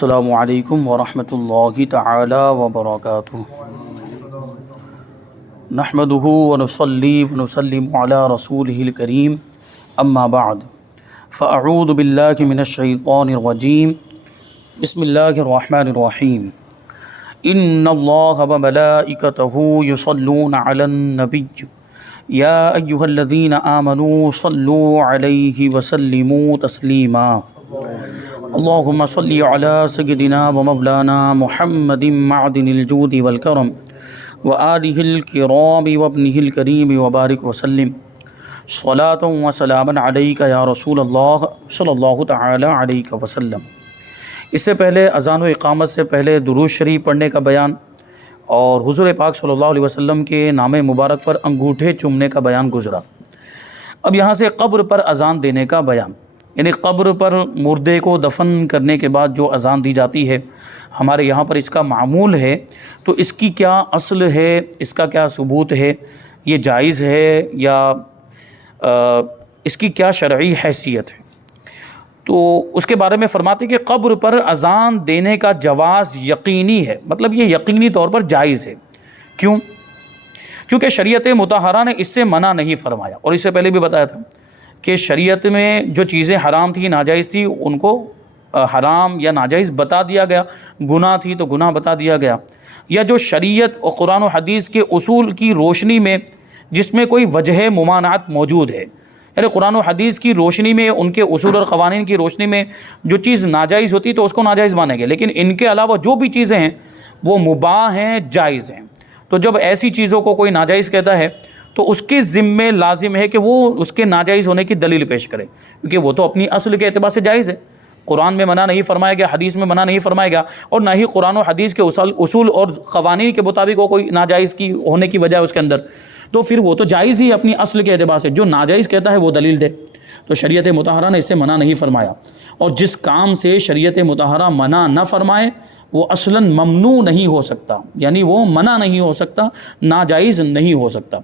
السلام علیکم ورحمۃ اللہ تعالی وبرکاتہ۔ نحمده ونصلی ونسلم علی رسولہ الکریم، اما بعد فاعوذ باللہ من الشیطان الرجیم، بسم اللہ الرحمن الرحیم۔ ان اللہ وملائکتہ یصلون علی النبی یا ایہا الذین آمنوا صلوا علیہ وسلموا تسلیما۔ اللہم صلی علی سیدنا و مولانا محمد معدن الجود والکرم وآلہ الکرام وابنہ الکریم وبارک وسلم صلاۃ و سلاما علیک یا رسول اللہ صلی اللہ تعالی علیہ وسلم۔ اس سے پہلے اذان و اقامت سے پہلے درود شریف پڑھنے کا بیان اور حضور پاک صلی اللہ علیہ وسلم کے نام مبارک پر انگوٹھے چومنے کا بیان گزرا۔ اب یہاں سے قبر پر اذان دینے کا بیان، یعنی قبر پر مردے کو دفن کرنے کے بعد جو اذان دی جاتی ہے، ہمارے یہاں پر اس کا معمول ہے، تو اس کی کیا اصل ہے، اس کا کیا ثبوت ہے، یہ جائز ہے یا اس کی کیا شرعی حیثیت ہے؟ تو اس کے بارے میں فرماتے کہ قبر پر اذان دینے کا جواز یقینی ہے، مطلب یہ یقینی طور پر جائز ہے۔ کیوں؟ کیونکہ شریعت مطہرہ نے اس سے منع نہیں فرمایا، اور اس سے پہلے بھی بتایا تھا کہ شریعت میں جو چیزیں حرام تھی، ناجائز تھی، ان کو حرام یا ناجائز بتا دیا گیا، گناہ تھی تو گناہ بتا دیا گیا، یا جو شریعت اور قرآن و حدیث کے اصول کی روشنی میں جس میں کوئی وجہ ممانعت موجود ہے، یعنی قرآن و حدیث کی روشنی میں، ان کے اصول اور قوانین کی روشنی میں جو چیز ناجائز ہوتی تو اس کو ناجائز مانیں گے، لیکن ان کے علاوہ جو بھی چیزیں ہیں وہ مباح ہیں، جائز ہیں۔ تو جب ایسی چیزوں کو کوئی ناجائز کہتا ہے تو اس کے ذمے لازم ہے کہ وہ اس کے ناجائز ہونے کی دلیل پیش کرے، کیونکہ وہ تو اپنی اصل کے اعتبار سے جائز ہے۔ قرآن میں منع نہیں فرمایا گیا، حدیث میں منع نہیں فرمایا گیا، اور نہ ہی قرآن و حدیث کے اصول اور قوانین کے مطابق وہ کوئی ناجائز کی ہونے کی وجہ ہے اس کے اندر، تو پھر وہ تو جائز ہی اپنی اصل کے اعتبار سے۔ جو ناجائز کہتا ہے وہ دلیل دے۔ تو شریعت مطہرہ نے اس سے منع نہیں فرمایا، اور جس کام سے شریعت مطہرہ منع نہ فرمائے وہ اصلاً ممنوع نہیں ہو سکتا، یعنی وہ منع نہیں ہو سکتا، ناجائز نہیں ہو سکتا۔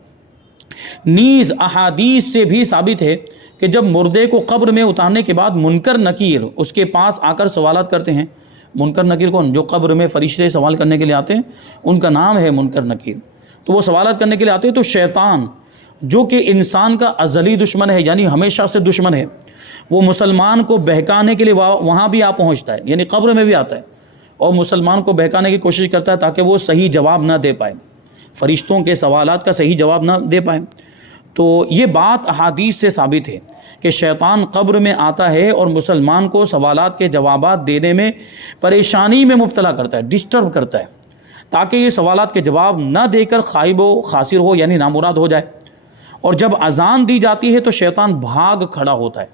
نیز احادیث سے بھی ثابت ہے کہ جب مردے کو قبر میں اتارنے کے بعد منکر نکیر اس کے پاس آ کر سوالات کرتے ہیں۔ منکر نکیر کون؟ جو قبر میں فرشتے سوال کرنے کے لیے آتے ہیں، ان کا نام ہے منکر نکیر۔ تو وہ سوالات کرنے کے لیے آتے ہیں، تو شیطان جو کہ انسان کا ازلی دشمن ہے، یعنی ہمیشہ سے دشمن ہے، وہ مسلمان کو بہکانے کے لیے وہاں بھی پہنچتا ہے، یعنی قبر میں بھی آتا ہے، اور مسلمان کو بہکانے کی کوشش کرتا ہے تاکہ وہ صحیح جواب نہ دے پائے، فرشتوں کے سوالات کا صحیح جواب نہ دے پائیں۔ تو یہ بات احادیث سے ثابت ہے کہ شیطان قبر میں آتا ہے اور مسلمان کو سوالات کے جوابات دینے میں پریشانی میں مبتلا کرتا ہے، ڈسٹرب کرتا ہے، تاکہ یہ سوالات کے جواب نہ دے کر خائب و خاسر ہو، یعنی نامراد ہو جائے۔ اور جب اذان دی جاتی ہے تو شیطان بھاگ کھڑا ہوتا ہے،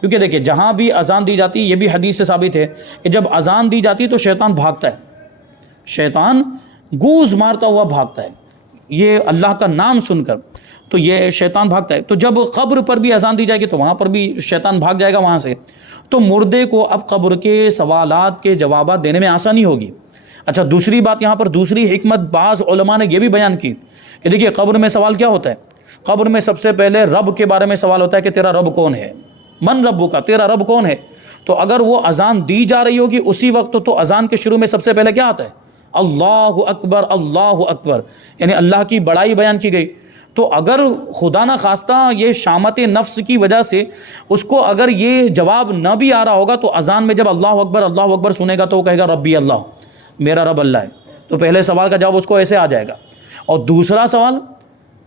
کیونکہ دیکھیں جہاں بھی اذان دی جاتی ہے، یہ بھی حدیث سے ثابت ہے کہ جب اذان دی جاتی ہے تو شیطان بھاگتا ہے، شیطان گوز مارتا ہوا بھاگتا ہے، یہ اللہ کا نام سن کر، تو یہ شیطان بھاگتا ہے۔ تو جب قبر پر بھی اذان دی جائے گی تو وہاں پر بھی شیطان بھاگ جائے گا وہاں سے، تو مردے کو اب قبر کے سوالات کے جوابات دینے میں آسانی ہوگی۔ اچھا، دوسری بات یہاں پر دوسری حکمت بعض علماء نے یہ بھی بیان کی کہ دیکھیے قبر میں سوال کیا ہوتا ہے؟ قبر میں سب سے پہلے رب کے بارے میں سوال ہوتا ہے کہ تیرا رب کون ہے؟ من ربک کا، تیرا رب کون ہے؟ تو اگر وہ اذان دی جا رہی ہوگی اسی وقت تو اذان کے شروع میں سب سے پہلے کیا آتا ہے؟ اللہ اکبر، اللہ اکبر، یعنی اللہ کی بڑائی بیان کی گئی۔ تو اگر خدا نہ خواستہ یہ شامت نفس کی وجہ سے اس کو اگر یہ جواب نہ بھی آ رہا ہوگا تو اذان میں جب اللہ اکبر سنے گا تو وہ کہے گا ربی اللہ، میرا رب اللہ ہے، تو پہلے سوال کا جواب اس کو ایسے آ جائے گا۔ اور دوسرا سوال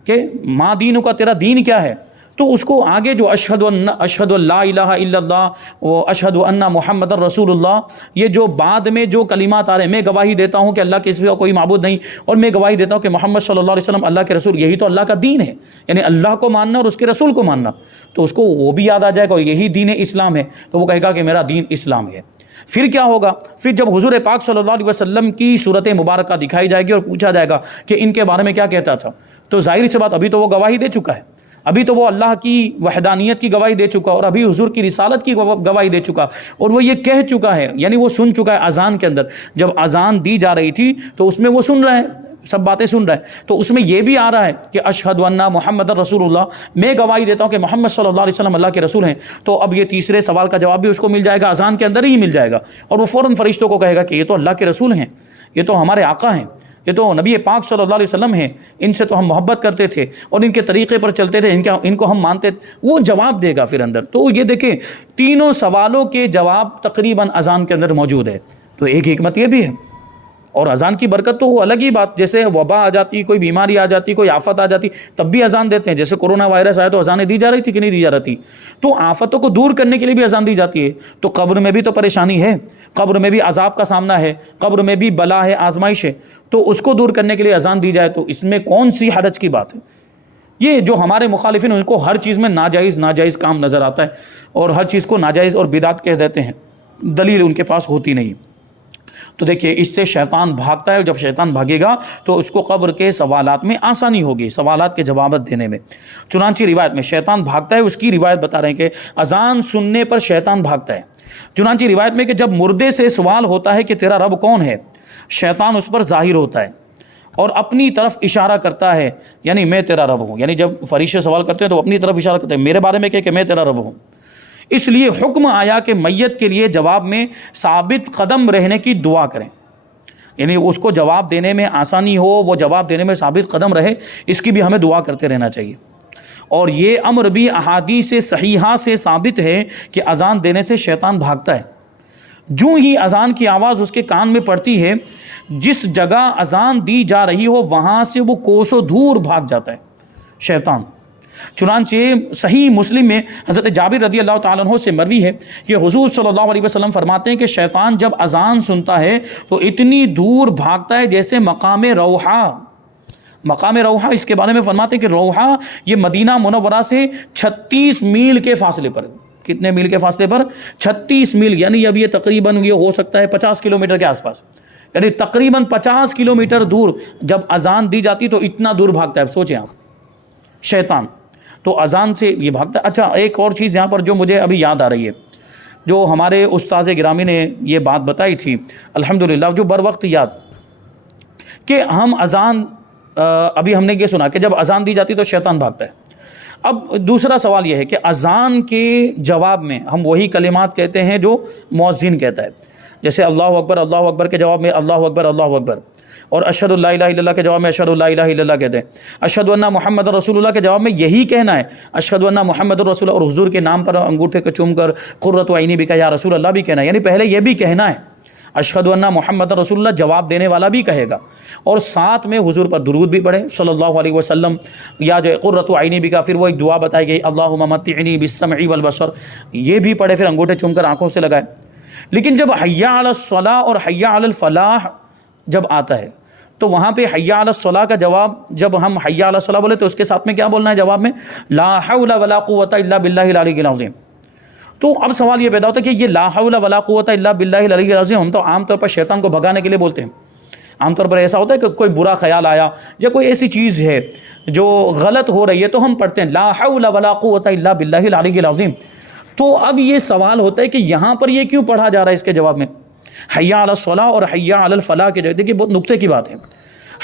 کہ ما دین کا، تیرا دین کیا ہے؟ تو اس کو آگے جو اشہد ان لا الہ الا اللہ و اشہد ان محمد رسول اللہ، یہ جو بعد میں جو کلمات آ رہے ہیں، میں گواہی دیتا ہوں کہ اللہ کے سوا کوئی معبود نہیں، اور میں گواہی دیتا ہوں کہ محمد صلی اللہ علیہ وسلم اللہ کے رسول، یہی تو اللہ کا دین ہے، یعنی اللہ کو ماننا اور اس کے رسول کو ماننا، تو اس کو وہ بھی یاد آ جائے گا، یہی دین اسلام ہے، تو وہ کہے گا کہ میرا دین اسلام ہے۔ پھر کیا ہوگا؟ پھر جب حضور پاک صلی اللہ علیہ وسلم کی صورت مبارکہ دکھائی جائے گی اور پوچھا جائے گا کہ ان کے بارے میں کیا کہتا تھا، تو ظاہر سی بات ابھی تو وہ گواہی دے چکا ہے، ابھی تو وہ اللہ کی وحدانیت کی گواہی دے چکا، اور ابھی حضور کی رسالت کی گواہی دے چکا، اور وہ یہ کہہ چکا ہے، یعنی وہ سن چکا ہے اذان کے اندر۔ جب اذان دی جا رہی تھی تو اس میں وہ سن رہا ہے سب باتیں سن رہا ہے، تو اس میں یہ بھی آ رہا ہے کہ اشہد ان محمد رسول اللہ، میں گواہی دیتا ہوں کہ محمد صلی اللہ علیہ وسلم اللہ کے رسول ہیں، تو اب یہ تیسرے سوال کا جواب بھی اس کو مل جائے گا، اذان کے اندر ہی مل جائے گا، اور وہ فوراً فرشتوں کو کہے گا کہ یہ تو اللہ کے رسول ہیں، یہ تو ہمارے آقا ہیں، یہ تو نبی پاک صلی اللہ علیہ وسلم ہیں، ان سے تو ہم محبت کرتے تھے اور ان کے طریقے پر چلتے تھے، ان کو ہم مانتے تھے، وہ جواب دے گا پھر اندر۔ تو یہ دیکھیں تینوں سوالوں کے جواب تقریباً اذان کے اندر موجود ہے، تو ایک حکمت یہ بھی ہے۔ اور اذان کی برکت تو وہ الگ ہی بات، جیسے وبا آ جاتی، کوئی بیماری آ جاتی، کوئی آفت آ جاتی، تب بھی اذان دیتے ہیں، جیسے کورونا وائرس آیا تو اذانیں دی جا رہی تھی کہ نہیں دی جا رہی تھی، تو آفتوں کو دور کرنے کے لیے بھی اذان دی جاتی ہے۔ تو قبر میں بھی تو پریشانی ہے، قبر میں بھی عذاب کا سامنا ہے، قبر میں بھی بلا ہے، آزمائش ہے، تو اس کو دور کرنے کے لیے اذان دی جائے تو اس میں کون سی حرج کی بات ہے؟ یہ جو ہمارے مخالفین ان کو ہر چیز میں ناجائز کام نظر آتا ہے، اور ہر چیز کو ناجائز اور بدعت کہہ دیتے ہیں، دلیل ان کے پاس ہوتی نہیں۔ تو دیکھیے اس سے شیطان بھاگتا ہے، جب شیطان بھاگے گا تو اس کو قبر کے سوالات میں آسانی ہوگی، سوالات کے جوابات دینے میں۔ چنانچہ روایت میں شیطان بھاگتا ہے، اس کی روایت بتا رہے ہیں کہ اذان سننے پر شیطان بھاگتا ہے۔ چنانچہ روایت میں کہ جب مردے سے سوال ہوتا ہے کہ تیرا رب کون ہے، شیطان اس پر ظاہر ہوتا ہے اور اپنی طرف اشارہ کرتا ہے، یعنی میں تیرا رب ہوں، یعنی جب فرشتے سوال کرتے ہیں تو اپنی طرف اشارہ کرتے ہیں، میرے بارے میں کہ میں تیرا رب ہوں۔ اس لیے حکم آیا کہ میت کے لیے جواب میں ثابت قدم رہنے کی دعا کریں، یعنی اس کو جواب دینے میں آسانی ہو، وہ جواب دینے میں ثابت قدم رہے، اس کی بھی ہمیں دعا کرتے رہنا چاہیے۔ اور یہ امر بھی احادیث صحیحہ سے ثابت ہے کہ اذان دینے سے شیطان بھاگتا ہے۔ جو ہی اذان کی آواز اس کے کان میں پڑتی ہے، جس جگہ اذان دی جا رہی ہو وہاں سے وہ کوسوں دور بھاگ جاتا ہے شیطان۔ چنانچہ صحیح مسلم میں حضرت جابر رضی اللہ تعالیٰ عنہ سے مروی ہے کہ حضور صلی اللہ علیہ وسلم فرماتے ہیں کہ شیطان جب اذان سنتا ہے تو اتنی دور بھاگتا ہے جیسے مقام روحہ۔ مقام روحہ اس کے بارے میں فرماتے ہیں کہ روحہ یہ مدینہ منورہ سے 36 میل کے فاصلے پر، کتنے میل کے فاصلے پر؟ 36 میل، یعنی اب یہ تقریباً یہ ہو سکتا ہے 50 کلومیٹر کے آس پاس، یعنی تقریباً 50 کلومیٹر دور جب اذان دی جاتی تو اتنا دور بھاگتا ہے۔ اب سوچیں آپ، شیطان تو اذان سے یہ بھاگتا ہے۔ اچھا ایک اور چیز یہاں پر جو مجھے ابھی یاد آ رہی ہے، جو ہمارے استاذ گرامی نے یہ بات بتائی تھی الحمدللہ، جو بر وقت یاد، کہ ہم اذان ابھی ہم نے یہ سنا کہ جب اذان دی جاتی تو شیطان بھاگتا ہے۔ اب دوسرا سوال یہ ہے کہ اذان کے جواب میں ہم وہی کلمات کہتے ہیں جو مؤذن کہتا ہے، جیسے اللہ اکبر کے جواب میں اللہ اکبر، اور اشہد لا الہ الا اللہ کے جواب میں اشہد لا الہ الا اللہ کہتے ہیں، اشہد ان محمد رسول اللہ کے جواب میں یہی کہنا ہے، اشہد ان محمد رسول اللہ، اور حضور کے نام پر انگوٹھے کو چوم کر قرۃ عینی بک یا رسول اللہ بھی کہنا ہے، یعنی پہلے یہ بھی کہنا ہے اشہد ان محمد رسول اللہ، جواب دینے والا بھی کہے گا، اور ساتھ میں حضور پر درود بھی پڑھے صلی اللہ علیہ وسلم، یا جو قرۃ عینی بک، پھر وہ ایک دعا بتائی گئی اللہم متعنی بالسمع والبصر، یہ بھی پڑھے، پھر انگوٹھے چوم کر آنکھوں سے لگائے۔ لیکن جب حی علی الصلاۃ اور حی علی الفلاح جب آتا ہے تو وہاں پہ حی علی الصلاۃ کا جواب، جب ہم حی علی الصلاۃ بولے تو اس کے ساتھ میں کیا بولنا ہے جواب میں؟ لا حول ولا قوۃ الا باللہ العلی العظیم۔ تو اب سوال یہ پیدا ہوتا ہے کہ یہ لا حول ولا قوۃ الا باللہ العلی العظیم ہم تو عام طور پر شیطان کو بھگانے کے لیے بولتے ہیں۔ عام طور پر ایسا ہوتا ہے کہ کوئی برا خیال آیا یا کوئی ایسی چیز ہے جو غلط ہو رہی ہے تو ہم پڑھتے ہیں لا حول ولا قوۃ الا باللہ العلی العظیم۔ تو اب یہ سوال ہوتا ہے کہ یہاں پر یہ کیوں پڑھا جا رہا ہے اس کے جواب میں حی علی الصلاۃ اور حی علی الفلاح کے جواب؟ دیکھیے بہت نکتے کی بات ہے،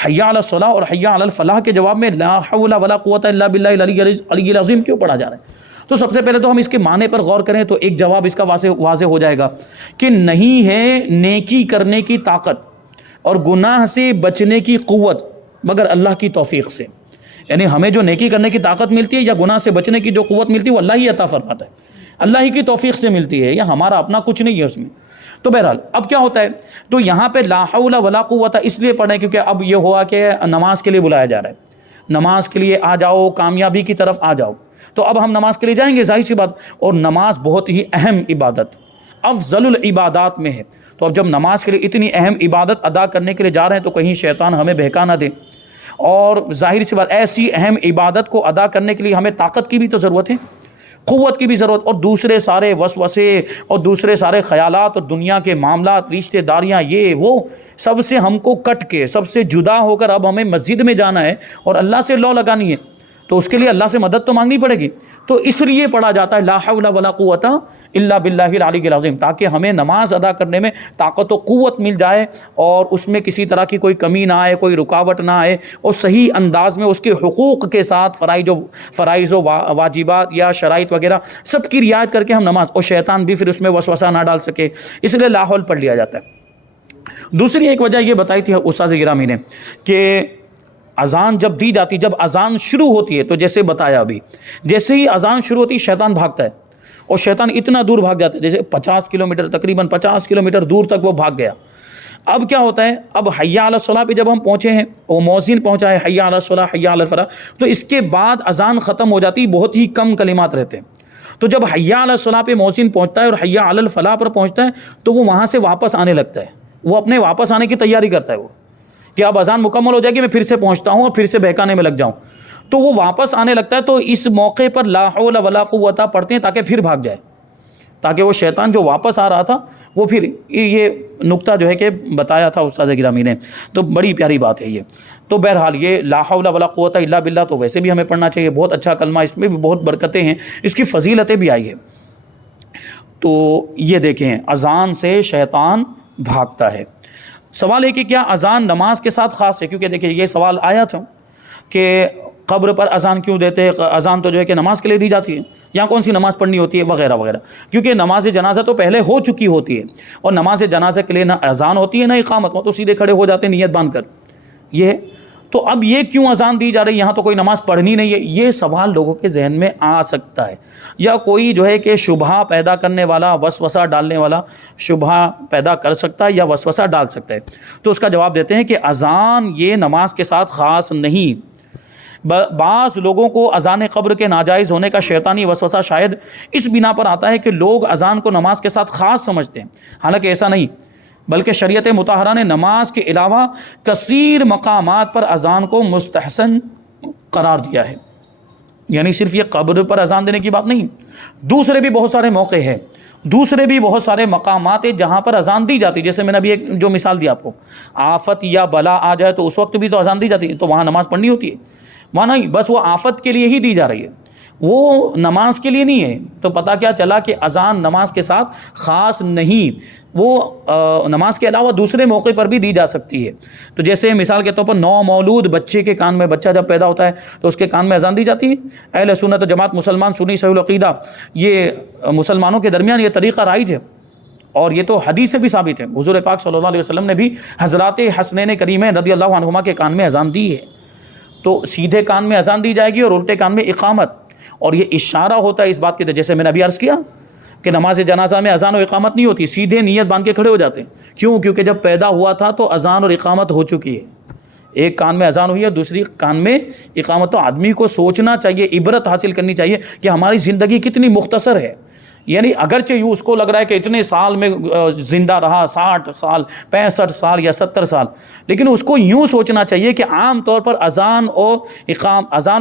حی علی الصلاۃ اور حی علی الفلاح کے جواب میں لا حول ولا قوۃ الا باللہ العلی العظیم کیوں پڑھا جا رہا ہے؟ تو سب سے پہلے تو ہم اس کے معنی پر غور کریں تو ایک جواب اس کا واضح ہو جائے گا کہ نہیں ہے نیکی کرنے کی طاقت اور گناہ سے بچنے کی قوت مگر اللہ کی توفیق سے، یعنی ہمیں جو نیکی کرنے کی طاقت ملتی ہے یا گناہ سے بچنے کی جو قوت ملتی ہے وہ اللہ ہی عطا فرماتا ہے، اللہ ہی کی توفیق سے ملتی ہے، یا ہمارا اپنا کچھ نہیں ہے اس میں۔ تو بہرحال اب کیا ہوتا ہے، تو یہاں پہ لا حول ولا قوت اس لیے پڑھیں کیونکہ اب یہ ہوا کہ نماز کے لیے بلایا جا رہا ہے، نماز کے لیے آ جاؤ، کامیابی کی طرف آ جاؤ، تو اب ہم نماز کے لیے جائیں گے، ظاہر سی بات، اور نماز بہت ہی اہم عبادت، افضل العبادات میں ہے، تو اب جب نماز کے لیے اتنی اہم عبادت ادا کرنے کے لیے جا رہے ہیں تو کہیں شیطان ہمیں بہکا نہ دے، اور ظاہر سی بات ایسی اہم عبادت کو ادا کرنے کے لیے ہمیں طاقت کی بھی تو ضرورت ہے، قوت کی بھی ضرورت، اور دوسرے سارے وسوسے اور دوسرے سارے خیالات اور دنیا کے معاملات، رشتہ داریاں، یہ وہ سب سے ہم کو کٹ کے، سب سے جدا ہو کر اب ہمیں مسجد میں جانا ہے اور اللہ سے لو لگانی ہے، تو اس کے لیے اللہ سے مدد تو مانگنی پڑے گی. تو اس لیے پڑھا جاتا ہے لا حول ولا قوت الا باللہ العلی العظیم، تاکہ ہمیں نماز ادا کرنے میں طاقت و قوت مل جائے اور اس میں کسی طرح کی کوئی کمی نہ آئے، کوئی رکاوٹ نہ آئے، اور صحیح انداز میں اس کے حقوق کے ساتھ فرائض و واجبات یا شرائط وغیرہ سب کی رعایت کر کے ہم نماز، اور شیطان بھی پھر اس میں وسوسہ نہ ڈال سکے، اس لیے لا حول پڑھ لیا جاتا ہے. دوسری ایک وجہ یہ بتائی تھی استاد گرامی نے کہ اذان جب دی جاتی، جب اذان شروع ہوتی ہے تو جیسے بتایا ابھی، جیسے ہی اذان شروع ہوتی ہے شیطان بھاگتا ہے، اور شیطان اتنا دور بھاگ جاتا ہے جیسے 50 کلومیٹر، تقریباً 50 کلومیٹر دور تک وہ بھاگ گیا. اب کیا ہوتا ہے، اب حی علی الصلاۃ پہ جب ہم پہنچے ہیں، وہ مؤذن پہنچا ہے حی علی الصلاۃ حی علی الفلاح، تو اس کے بعد اذان ختم ہو جاتی، بہت ہی کم کلمات رہتے ہیں. تو جب حی علی الصلاۃ پہ مؤذن پہنچتا ہے اور حی علی الفلاح پر پہنچتا ہے تو وہ وہاں سے واپس آنے لگتا ہے، وہ اپنے واپس آنے کی تیاری کرتا ہے، وہ کہ اب اذان مکمل ہو جائے گی، میں پھر سے پہنچتا ہوں اور پھر سے بہکانے میں لگ جاؤں. تو وہ واپس آنے لگتا ہے، تو اس موقع پر لا حول ولا قوت پڑھتے ہیں تاکہ پھر بھاگ جائے، تاکہ وہ شیطان جو واپس آ رہا تھا وہ پھر، یہ نقطہ جو ہے کہ بتایا تھا استاد گرامی نے، تو بڑی پیاری بات ہے یہ. تو بہرحال یہ لا حول ولا قوت الا باللہ تو ویسے بھی ہمیں پڑھنا چاہیے، بہت اچھا کلمہ، اس میں بھی بہت برکتیں ہیں، اس کی فضیلتیں بھی آئی ہے. تو یہ دیکھیں اذان سے شیطان بھاگتا ہے. سوال ہے کہ کیا اذان نماز کے ساتھ خاص ہے؟ کیونکہ دیکھیں یہ سوال آیا تھا کہ قبر پر اذان کیوں دیتے ہیں، اذان تو جو ہے کہ نماز کے لیے دی جاتی ہے، یہاں کون سی نماز پڑھنی ہوتی ہے وغیرہ وغیرہ. کیونکہ نماز جنازہ تو پہلے ہو چکی ہوتی ہے، اور نماز جنازہ کے لیے نہ اذان ہوتی ہے نہ اقامت، وہ تو سیدھے کھڑے ہو جاتے ہیں نیت باندھ کر. یہ ہے تو اب یہ کیوں اذان دی جا رہی ہے، یہاں تو کوئی نماز پڑھنی نہیں ہے، یہ سوال لوگوں کے ذہن میں آ سکتا ہے، یا کوئی جو ہے کہ شبہہ پیدا کرنے والا، وسوسہ ڈالنے والا شبہہ پیدا کر سکتا ہے یا وسوسہ ڈال سکتا ہے. تو اس کا جواب دیتے ہیں کہ اذان یہ نماز کے ساتھ خاص نہیں. بعض لوگوں کو اذان قبر کے ناجائز ہونے کا شیطانی وسوسہ شاید اس بنا پر آتا ہے کہ لوگ اذان کو نماز کے ساتھ خاص سمجھتے ہیں، حالانکہ ایسا نہیں، بلکہ شریعت مطہرہ نے نماز کے علاوہ کثیر مقامات پر اذان کو مستحسن قرار دیا ہے. یعنی صرف یہ قبر پر اذان دینے کی بات نہیں، دوسرے بھی بہت سارے موقع ہیں، دوسرے بھی بہت سارے مقامات ہیں جہاں پر اذان دی جاتی. جیسے میں نے ابھی ایک جو مثال دی آپ کو، آفت یا بلا آ جائے تو اس وقت بھی تو اذان دی جاتی ہے، تو وہاں نماز پڑھنی ہوتی ہے. وہاں نہیں، بس وہ آفت کے لیے ہی دی جا رہی ہے، وہ نماز کے لیے نہیں ہے. تو پتہ کیا چلا کہ اذان نماز کے ساتھ خاص نہیں، وہ نماز کے علاوہ دوسرے موقع پر بھی دی جا سکتی ہے. تو جیسے مثال کے طور پر نو مولود بچے کے کان میں، بچہ جب پیدا ہوتا ہے تو اس کے کان میں اذان دی جاتی ہے. اہل سنت و جماعت مسلمان سنی صحیح العقیدہ، یہ مسلمانوں کے درمیان یہ طریقہ رائج ہے، اور یہ تو حدیث سے بھی ثابت ہے. حضور پاک صلی اللہ علیہ وسلم نے بھی حضرات حسنین کریمین رضی اللہ عنہما کے کان میں اذان دی ہے. تو سیدھے کان میں اذان دی جائے گی اور الٹے کان میں اقامت. اور یہ اشارہ ہوتا ہے اس بات کے، جیسے میں نے ابھی عرض کیا کہ نماز جنازہ میں اذان و اقامت نہیں ہوتی، سیدھے نیت باندھ کے کھڑے ہو جاتے ہیں. کیوں؟ کیونکہ جب پیدا ہوا تھا تو اذان اور اقامت ہو چکی ہے، ایک کان میں اذان ہوئی ہے، دوسری کان میں اقامت. تو آدمی کو سوچنا چاہیے، عبرت حاصل کرنی چاہیے کہ ہماری زندگی کتنی مختصر ہے. یعنی اگرچہ یوں اس کو لگ رہا ہے کہ اتنے سال میں زندہ رہا، 60 سال 65 سال یا 70 سال، لیکن اس کو یوں سوچنا چاہیے کہ عام طور پر اذان اور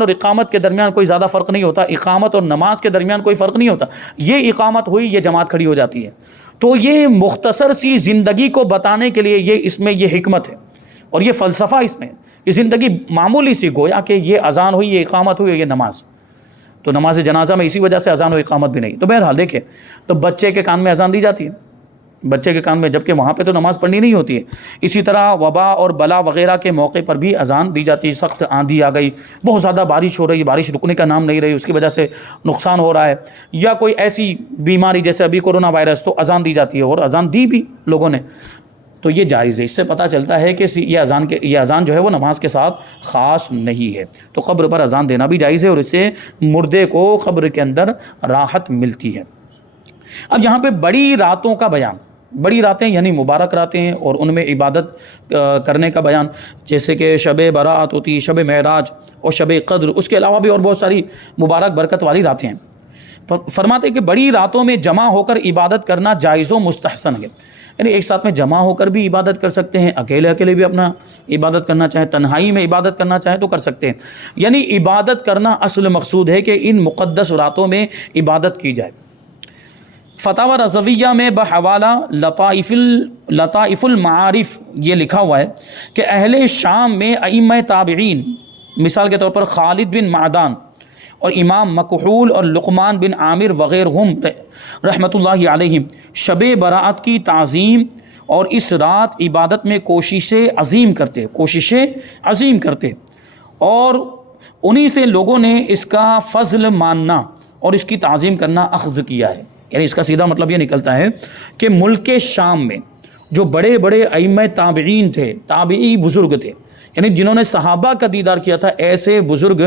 اقامت کے درمیان کوئی زیادہ فرق نہیں ہوتا، اقامت اور نماز کے درمیان کوئی فرق نہیں ہوتا. یہ اقامت ہوئی، یہ جماعت کھڑی ہو جاتی ہے. تو یہ مختصر سی زندگی کو بتانے کے لیے اس میں یہ حکمت ہے اور یہ فلسفہ اس میں، کہ زندگی معمولی سی گویا کہ یہ اذان ہوئی، یہ اقامت ہوئی، یہ نماز. تو نماز جنازہ میں اسی وجہ سے اذان و اقامت بھی نہیں. تو بہرحال دیکھیں، تو بچے کے کان میں اذان دی جاتی ہے، بچے کے کان میں، جبکہ وہاں پہ تو نماز پڑھنی نہیں ہوتی ہے. اسی طرح وبا اور بلا وغیرہ کے موقع پر بھی اذان دی جاتی ہے. سخت آندھی آ گئی، بہت زیادہ بارش ہو رہی ہے، بارش رکنے کا نام نہیں رہی، اس کی وجہ سے نقصان ہو رہا ہے، یا کوئی ایسی بیماری جیسے ابھی کورونا وائرس، تو اذان دی جاتی ہے، اور اذان دی بھی لوگوں نے. تو یہ جائز ہے. اس سے پتہ چلتا ہے کہ یہ اذان جو ہے وہ نماز کے ساتھ خاص نہیں ہے. تو قبر پر اذان دینا بھی جائز ہے، اور اس سے مردے کو قبر کے اندر راحت ملتی ہے. اب یہاں پہ بڑی راتوں کا بیان، بڑی راتیں یعنی مبارک راتیں ہیں، اور ان میں عبادت کرنے کا بیان، جیسے کہ شب برات ہوتی ہے، شب معراج اور شب قدر، اس کے علاوہ بھی اور بہت ساری مبارک برکت والی راتیں ہیں. فرماتے ہیں کہ بڑی راتوں میں جمع ہو کر عبادت کرنا جائز و مستحسن ہے. یعنی ایک ساتھ میں جمع ہو کر بھی عبادت کر سکتے ہیں، اکیلے بھی اپنا عبادت کرنا چاہیں، تنہائی میں عبادت کرنا چاہیں تو کر سکتے ہیں. یعنی عبادت کرنا اصل مقصود ہے کہ ان مقدس راتوں میں عبادت کی جائے. فتاوی رضویہ میں بحوالہ لطائف المعارف یہ لکھا ہوا ہے کہ اہل شام میں ائمہ تابعین مثال کے طور پر خالد بن معدان اور امام مکحول اور لقمان بن عامر وغیرہم رحمۃ اللہ علیہم شب برات کی تعظیم اور اس رات عبادت میں کوششیں عظیم کرتے اور انہی سے لوگوں نے اس کا فضل ماننا اور اس کی تعظیم کرنا اخذ کیا ہے۔ یعنی اس کا سیدھا مطلب یہ نکلتا ہے کہ ملک شام میں جو بڑے بڑے ائمہ تابعین تھے، تابعی بزرگ تھے، یعنی جنہوں نے صحابہ کا دیدار کیا تھا، ایسے بزرگ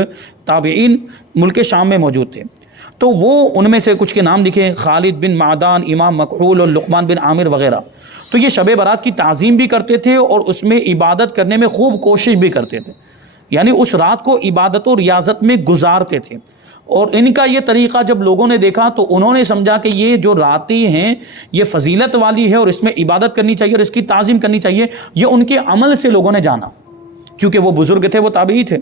تابعین ملک شام میں موجود تھے، تو وہ ان میں سے کچھ کے نام لکھے، خالد بن معدان، امام مکحول اور لقمان بن عامر وغیرہ۔ تو یہ شب برات کی تعظیم بھی کرتے تھے اور اس میں عبادت کرنے میں خوب کوشش بھی کرتے تھے، یعنی اس رات کو عبادت و ریاضت میں گزارتے تھے۔ اور ان کا یہ طریقہ جب لوگوں نے دیکھا تو انہوں نے سمجھا کہ یہ جو راتیں ہیں یہ فضیلت والی ہے اور اس میں عبادت کرنی چاہیے اور اس کی تعظیم کرنی چاہیے۔ یہ ان کے عمل سے لوگوں نے جانا، کیونکہ وہ بزرگ تھے، وہ تابعی تھے،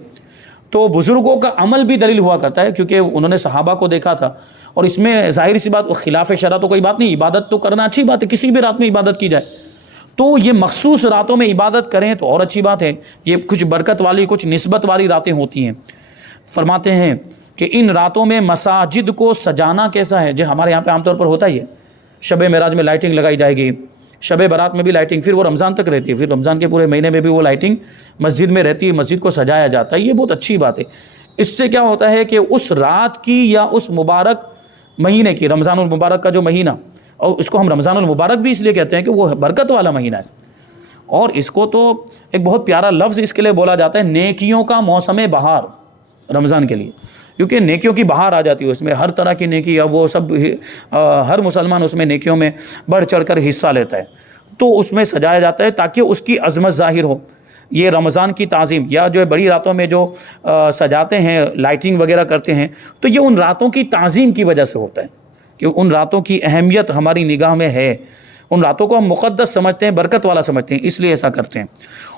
تو بزرگوں کا عمل بھی دلیل ہوا کرتا ہے، کیونکہ انہوں نے صحابہ کو دیکھا تھا۔ اور اس میں ظاہر سی بات، خلاف شرع تو کوئی بات نہیں، عبادت تو کرنا اچھی بات ہے، کسی بھی رات میں عبادت کی جائے، تو یہ مخصوص راتوں میں عبادت کریں تو اور اچھی بات ہے۔ یہ کچھ برکت والی، کچھ نسبت والی راتیں ہوتی ہیں۔ فرماتے ہیں کہ ان راتوں میں مساجد کو سجانا کیسا ہے؟ جو ہمارے یہاں پہ عام طور پر ہوتا ہی ہے، شب معراج میں لائٹنگ لگائی جائے گی، شب برات میں بھی لائٹنگ، پھر وہ رمضان تک رہتی ہے، پھر رمضان کے پورے مہینے میں بھی وہ لائٹنگ مسجد میں رہتی ہے، مسجد کو سجایا جاتا ہے۔ یہ بہت اچھی بات ہے۔ اس سے کیا ہوتا ہے کہ اس رات کی یا اس مبارک مہینے کی، رمضان المبارک کا جو مہینہ، اور اس کو ہم رمضان المبارک بھی اس لیے کہتے ہیں کہ وہ برکت والا مہینہ ہے، اور اس کو تو ایک بہت پیارا لفظ اس کے لیے بولا جاتا ہے، نیکیوں کا موسم بہار، رمضان کے لیے، کیونکہ نیکیوں کی بہار آ جاتی ہے، اس میں ہر طرح کی نیکی، وہ سب ہر مسلمان اس میں نیکیوں میں بڑھ چڑھ کر حصہ لیتا ہے، تو اس میں سجایا جاتا ہے تاکہ اس کی عظمت ظاہر ہو۔ یہ رمضان کی تعظیم یا جو بڑی راتوں میں جو سجاتے ہیں، لائٹنگ وغیرہ کرتے ہیں، تو یہ ان راتوں کی تعظیم کی وجہ سے ہوتا ہے، کہ ان راتوں کی اہمیت ہماری نگاہ میں ہے، ان راتوں کو ہم مقدس سمجھتے ہیں، برکت والا سمجھتے ہیں، اس لیے ایسا کرتے ہیں۔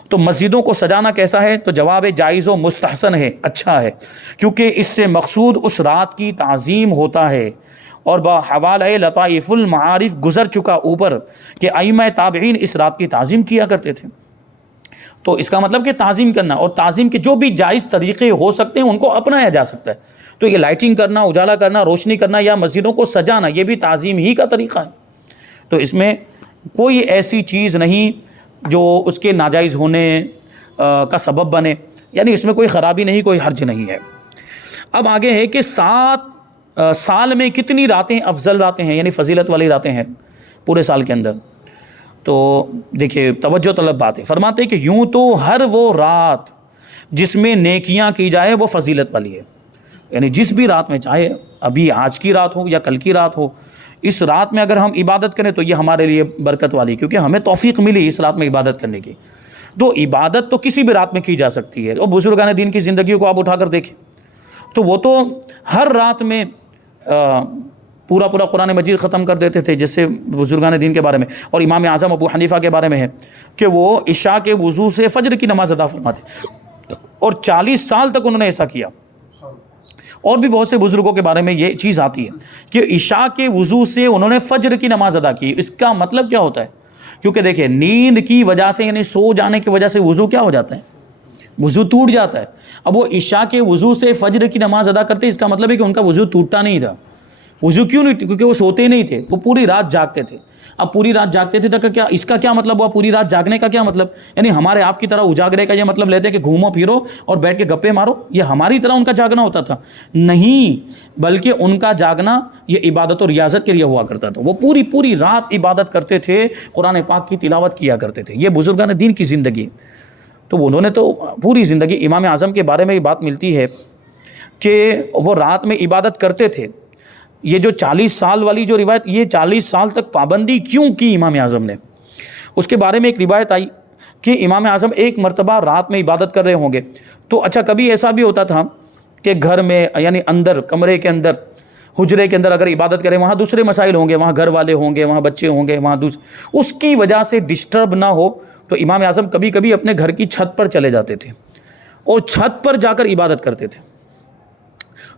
تو مسجدوں کو سجانا کیسا ہے؟ تو جواب جائز و مستحسن ہے، اچھا ہے، کیونکہ اس سے مقصود اس رات کی تعظیم ہوتا ہے۔ اور بحوالہ لطائف المعارف گزر چکا اوپر کہ ائمہ تابعین اس رات کی تعظیم کیا کرتے تھے، تو اس کا مطلب کہ تعظیم کرنا اور تعظیم کے جو بھی جائز طریقے ہو سکتے ہیں ان کو اپنایا جا سکتا ہے۔ تو یہ لائٹنگ کرنا، اجالا کرنا، روشنی کرنا یا مسجدوں کو سجانا، یہ بھی تعظیم ہی کا طریقہ ہے۔ تو اس میں کوئی ایسی چیز نہیں جو اس کے ناجائز ہونے کا سبب بنے، یعنی اس میں کوئی خرابی نہیں، کوئی حرج نہیں ہے۔ اب آگے ہے کہ 7 سال میں کتنی راتیں افضل راتیں ہیں، یعنی فضیلت والی راتیں ہیں پورے سال کے اندر۔ تو دیکھیے توجہ طلب بات ہے، فرماتے ہیں کہ یوں تو ہر وہ رات جس میں نیکیاں کی جائے وہ فضیلت والی ہے، یعنی جس بھی رات میں، چاہے ابھی آج کی رات ہو یا کل کی رات ہو، اس رات میں اگر ہم عبادت کریں تو یہ ہمارے لیے برکت والی، کیونکہ ہمیں توفیق ملی اس رات میں عبادت کرنے کی۔ تو عبادت تو کسی بھی رات میں کی جا سکتی ہے، اور بزرگان دین کی زندگیوں کو آپ اٹھا کر دیکھیں تو وہ تو ہر رات میں پورا قرآن مجید ختم کر دیتے تھے، جس سے بزرگان دین کے بارے میں اور امام اعظم ابو حنیفہ کے بارے میں ہے کہ وہ عشاء کے وضو سے فجر کی نماز ادا فرماتے، اور 40 سال تک انہوں نے ایسا کیا۔ اور بھی بہت سے بزرگوں کے بارے میں یہ چیز آتی ہے کہ عشاء کے وضو سے انہوں نے فجر کی نماز ادا کی۔ اس کا مطلب کیا ہوتا ہے؟ کیونکہ دیکھیں نیند کی وجہ سے، یعنی سو جانے کی وجہ سے وضو کیا ہو جاتا ہے؟ وضو ٹوٹ جاتا ہے۔ اب وہ عشاء کے وضو سے فجر کی نماز ادا کرتے، اس کا مطلب ہے کہ ان کا وضو ٹوٹتا نہیں تھا۔ وضو کیوں نہیں؟ کیونکہ وہ سوتے نہیں تھے، وہ پوری رات جاگتے تھے۔ اب پوری رات جاگتے تھے تو کیا اس کا کیا مطلب ہوا؟ پوری رات جاگنے کا کیا مطلب؟ یعنی ہمارے آپ کی طرح اجاگرے کا یہ مطلب لیتے کہ گھومو پھرو اور بیٹھ کے گپے مارو، یہ ہماری طرح ان کا جاگنا ہوتا تھا؟ نہیں، بلکہ ان کا جاگنا یہ عبادت اور ریاضت کے لیے ہوا کرتا تھا۔ وہ پوری رات عبادت کرتے تھے، قرآن پاک کی تلاوت کیا کرتے تھے۔ یہ بزرگان دین کی زندگی، تو انہوں نے تو پوری زندگی، امام اعظم کے بارے میں یہ بات ملتی ہے کہ وہ رات میں عبادت کرتے تھے۔ یہ جو 40 سال والی جو روایت، یہ 40 سال تک پابندی کیوں کی امام اعظم نے؟ اس کے بارے میں ایک روایت آئی کہ امام اعظم ایک مرتبہ رات میں عبادت کر رہے ہوں گے، تو اچھا کبھی ایسا بھی ہوتا تھا کہ گھر میں، یعنی اندر کمرے کے اندر، حجرے کے اندر اگر عبادت کریں، وہاں دوسرے مسائل ہوں گے، وہاں گھر والے ہوں گے، وہاں بچے ہوں گے، وہاں اس کی وجہ سے ڈسٹرب نہ ہو، تو امام اعظم کبھی کبھی اپنے گھر کی چھت پر چلے جاتے تھے اور چھت پر جا کر عبادت کرتے تھے۔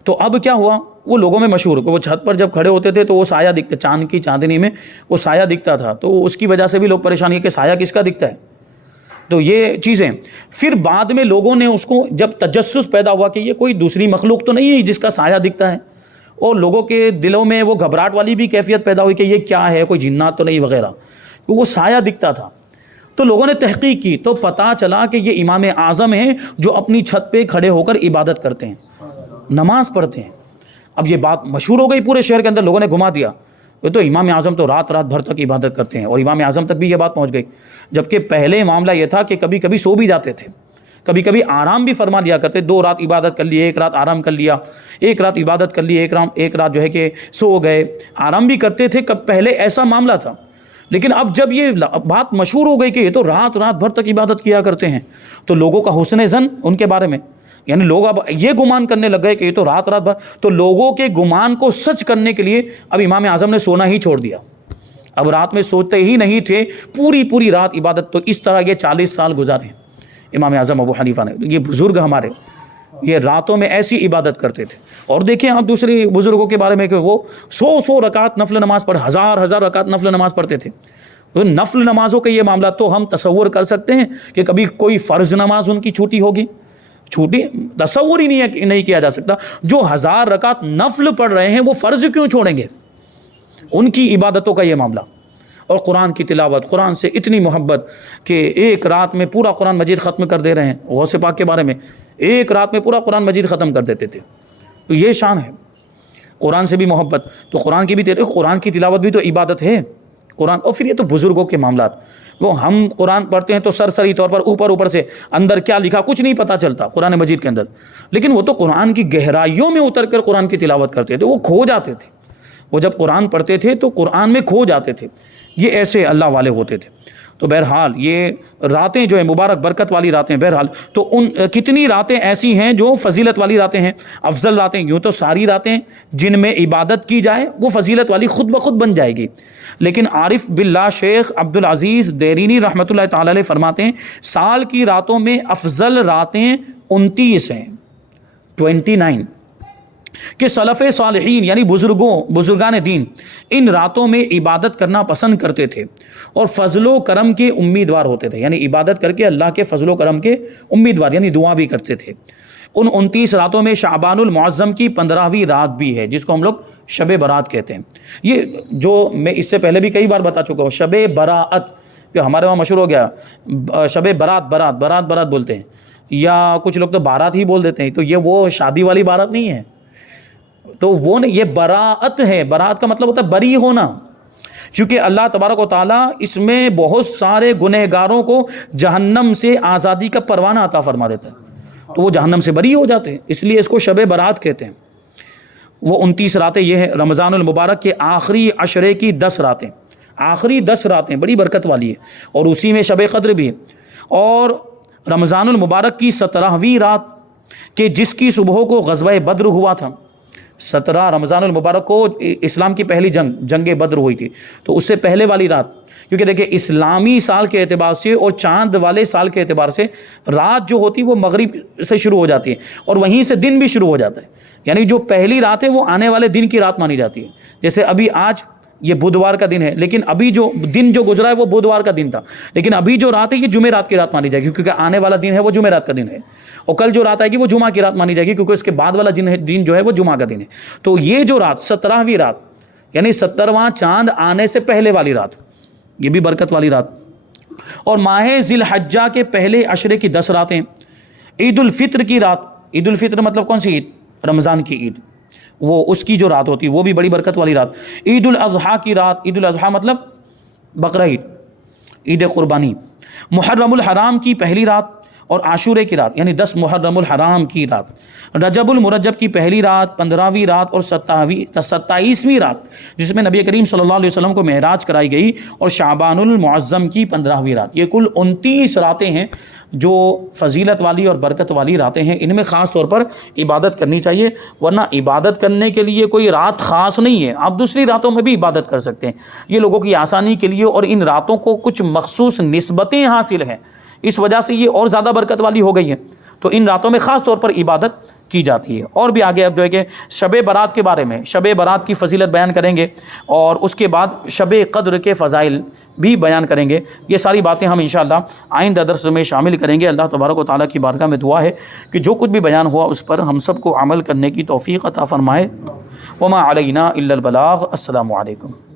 تو اب کیا ہوا، وہ لوگوں میں مشہور، وہ چھت پر جب کھڑے ہوتے تھے تو وہ سایہ دکھتا، چاند کی چاندنی میں وہ سایہ دکھتا تھا، تو اس کی وجہ سے بھی لوگ پریشان ہیں کہ سایہ کس کا دکھتا ہے، تو یہ چیزیں پھر بعد میں لوگوں نے اس کو جب تجسس پیدا ہوا کہ یہ کوئی دوسری مخلوق تو نہیں ہے جس کا سایہ دکھتا ہے، اور لوگوں کے دلوں میں وہ گھبراہٹ والی بھی کیفیت پیدا ہوئی کہ یہ کیا ہے، کوئی جنات تو نہیں وغیرہ، کہ وہ سایہ دکھتا تھا. تو لوگوں نے تحقیق کی تو پتہ چلا کہ یہ امام اعظم ہیں جو اپنی چھت پہ کھڑے ہو کر عبادت کرتے ہیں، نماز پڑھتے ہیں. اب یہ بات مشہور ہو گئی پورے شہر کے اندر، لوگوں نے گھما دیا تو امام اعظم تو رات رات بھر تک عبادت کرتے ہیں، اور امام اعظم تک بھی یہ بات پہنچ گئی. جبکہ پہلے معاملہ یہ تھا کہ کبھی کبھی سو بھی جاتے تھے، کبھی کبھی آرام بھی فرما لیا کرتے، 2 رات عبادت کر لی، 1 رات آرام کر لیا، 1 رات عبادت کر لی، 1 رات جو ہے کہ سو گئے، آرام بھی کرتے تھے. پہلے ایسا معاملہ تھا. لیکن اب جب یہ بات مشہور ہو گئی کہ یہ تو رات رات بھر تک عبادت کیا کرتے ہیں، تو لوگوں کا حسن ظن ان کے بارے میں، یعنی لوگ اب یہ گمان کرنے لگ گئے کہ یہ تو رات رات بھر، تو لوگوں کے گمان کو سچ کرنے کے لیے اب امام اعظم نے سونا ہی چھوڑ دیا. اب رات میں سوتے ہی نہیں تھے، پوری رات عبادت. تو اس طرح یہ 40 سال گزارے امام اعظم ابو حنیفہ نے. یہ بزرگ ہمارے یہ راتوں میں ایسی عبادت کرتے تھے. اور دیکھیں آپ دوسرے بزرگوں کے بارے میں کہ وہ 100 رکعت نفل نماز پڑھ، 1000 رکعت نفل نماز پڑھتے تھے. تو نفل نمازوں کا یہ معاملہ تو ہم تصور کر سکتے ہیں کہ کبھی کوئی فرض نماز ان کی چھوٹی ہوگی؟ چھوٹی تصور ہی نہیں کیا جا سکتا. جو 1000 رکعت نفل پڑھ رہے ہیں وہ فرض کیوں چھوڑیں گے؟ ان کی عبادتوں کا یہ معاملہ. اور قرآن کی تلاوت، قرآن سے اتنی محبت کہ 1 رات میں پورا قرآن مجید ختم کر دے رہے ہیں. غوث پاک کے بارے میں 1 رات میں پورا قرآن مجید ختم کر دیتے تھے. تو یہ شان ہے قرآن سے بھی محبت. تو قرآن کی بھی قرآن کی تلاوت بھی تو عبادت ہے قرآن. اور پھر یہ تو بزرگوں کے معاملات، وہ ہم قرآن پڑھتے ہیں تو سرسری طور پر اوپر سے اندر کیا لکھا کچھ نہیں پتہ چلتا قرآن مجید کے اندر. لیکن وہ تو قرآن کی گہرائیوں میں اتر کر قرآن کی تلاوت کرتے تھے، وہ کھو جاتے تھے. وہ جب قرآن پڑھتے تھے تو قرآن میں کھو جاتے تھے. یہ ایسے اللہ والے ہوتے تھے. تو بہرحال یہ راتیں جو ہیں مبارک برکت والی راتیں، بہرحال تو ان کتنی راتیں ایسی ہیں جو فضیلت والی راتیں ہیں، افضل راتیں. یوں تو ساری راتیں جن میں عبادت کی جائے وہ فضیلت والی خود بخود بن جائے گی. لیکن عارف باللہ شیخ عبدالعزیز دیرینی رحمۃ اللہ تعالی علیہ فرماتے ہیں سال کی راتوں میں افضل راتیں 29 ہیں، 29، کہ سلف صالحین یعنی بزرگان دین ان راتوں میں عبادت کرنا پسند کرتے تھے اور فضل و کرم کے امیدوار ہوتے تھے. یعنی عبادت کر کے اللہ کے فضل و کرم کے امیدوار، یعنی دعا بھی کرتے تھے. ان 29 راتوں میں شعبان المعظم کی 15ویں رات بھی ہے جس کو ہم لوگ شب برات کہتے ہیں. یہ جو میں اس سے پہلے بھی کئی بار بتا چکا ہوں، شب براءت جو ہمارے وہاں مشہور ہو گیا، شب برات بولتے ہیں، یا کچھ لوگ تو بارات ہی بول دیتے ہیں. تو یہ وہ شادی والی بارات نہیں ہے، تو وہ نہیں، یہ براءت ہے. براءت کا مطلب ہوتا ہے بری ہونا، کیونکہ اللہ تبارک و تعالیٰ اس میں بہت سارے گنہگاروں کو جہنم سے آزادی کا پروانہ عطا فرما دیتا ہے، تو وہ جہنم سے بری ہو جاتے ہیں، اس لیے اس کو شب برات کہتے ہیں. وہ 29 راتیں یہ ہیں رمضان المبارک کے آخری عشرے کی 10 راتیں، آخری 10 راتیں بڑی برکت والی ہے، اور اسی میں شب قدر بھی ہے. اور رمضان المبارک کی 17ویں رات کہ جس کی صبح کو غزوہ بدر ہوا تھا، 17 رمضان المبارک کو اسلام کی پہلی جنگ بدر ہوئی تھی. تو اس سے پہلے والی رات، کیونکہ دیکھیں اسلامی سال کے اعتبار سے اور چاند والے سال کے اعتبار سے رات جو ہوتی وہ مغرب سے شروع ہو جاتی ہے اور وہیں سے دن بھی شروع ہو جاتا ہے. یعنی جو پہلی رات ہے وہ آنے والے دن کی رات مانی جاتی ہے. جیسے ابھی آج یہ بدھوار کا دن ہے، لیکن ابھی جو دن جو گزرا ہے وہ بدھوار کا دن تھا، لیکن ابھی جو رات ہے یہ جمعرات کی رات مانی جائے گی کیونکہ آنے والا دن ہے وہ جمعرات کا دن ہے. اور کل جو رات آئے گی وہ جمعہ کی رات مانی جائے گی کیونکہ اس کے بعد والا دن جو ہے وہ جمعہ کا دن ہے. تو یہ جو رات 17ویں رات یعنی 17واں چاند آنے سے پہلے والی رات، یہ بھی برکت والی رات. اور ماہ ذی الحجہ کے پہلے عشرے کی 10 راتیں، عید الفطر کی رات، عید الفطر مطلب کون سی عید؟ رمضان کی عید، وہ اس کی جو رات ہوتی ہے وہ بھی بڑی برکت والی رات. عید الاضحیٰ کی رات، عید الاضحیٰ مطلب بقرہ عید، عید قربانی. محرم الحرام کی پہلی رات اور عاشورے کی رات یعنی 10 محرم الحرام کی رات. رجب المرجب کی پہلی رات، 15ویں رات اور 27ویں رات جس میں نبی کریم صلی اللہ علیہ وسلم کو معراج کرائی گئی، اور شعبان المعظم کی 15ویں رات. یہ کل 29 راتیں ہیں جو فضیلت والی اور برکت والی راتیں ہیں. ان میں خاص طور پر عبادت کرنی چاہیے، ورنہ عبادت کرنے کے لیے کوئی رات خاص نہیں ہے، آپ دوسری راتوں میں بھی عبادت کر سکتے ہیں. یہ لوگوں کی آسانی کے لیے، اور ان راتوں کو کچھ مخصوص نسبتیں حاصل ہیں، اس وجہ سے یہ اور زیادہ برکت والی ہو گئی ہے. تو ان راتوں میں خاص طور پر عبادت کی جاتی ہے۔ اور بھی آگے اب جو ہے کہ شب برات کے بارے میں، شب برات کی فضیلت بیان کریں گے، اور اس کے بعد شب قدر کے فضائل بھی بیان کریں گے۔ یہ ساری باتیں ہم انشاءاللہ آئندہ درس میں شامل کریں گے۔ اللہ تبارک و تعالیٰ کی بارگاہ میں دعا ہے کہ جو کچھ بھی بیان ہوا اس پر ہم سب کو عمل کرنے کی توفیق عطا فرمائے۔ وما علینا الا البلاغ۔ السلام علیکم۔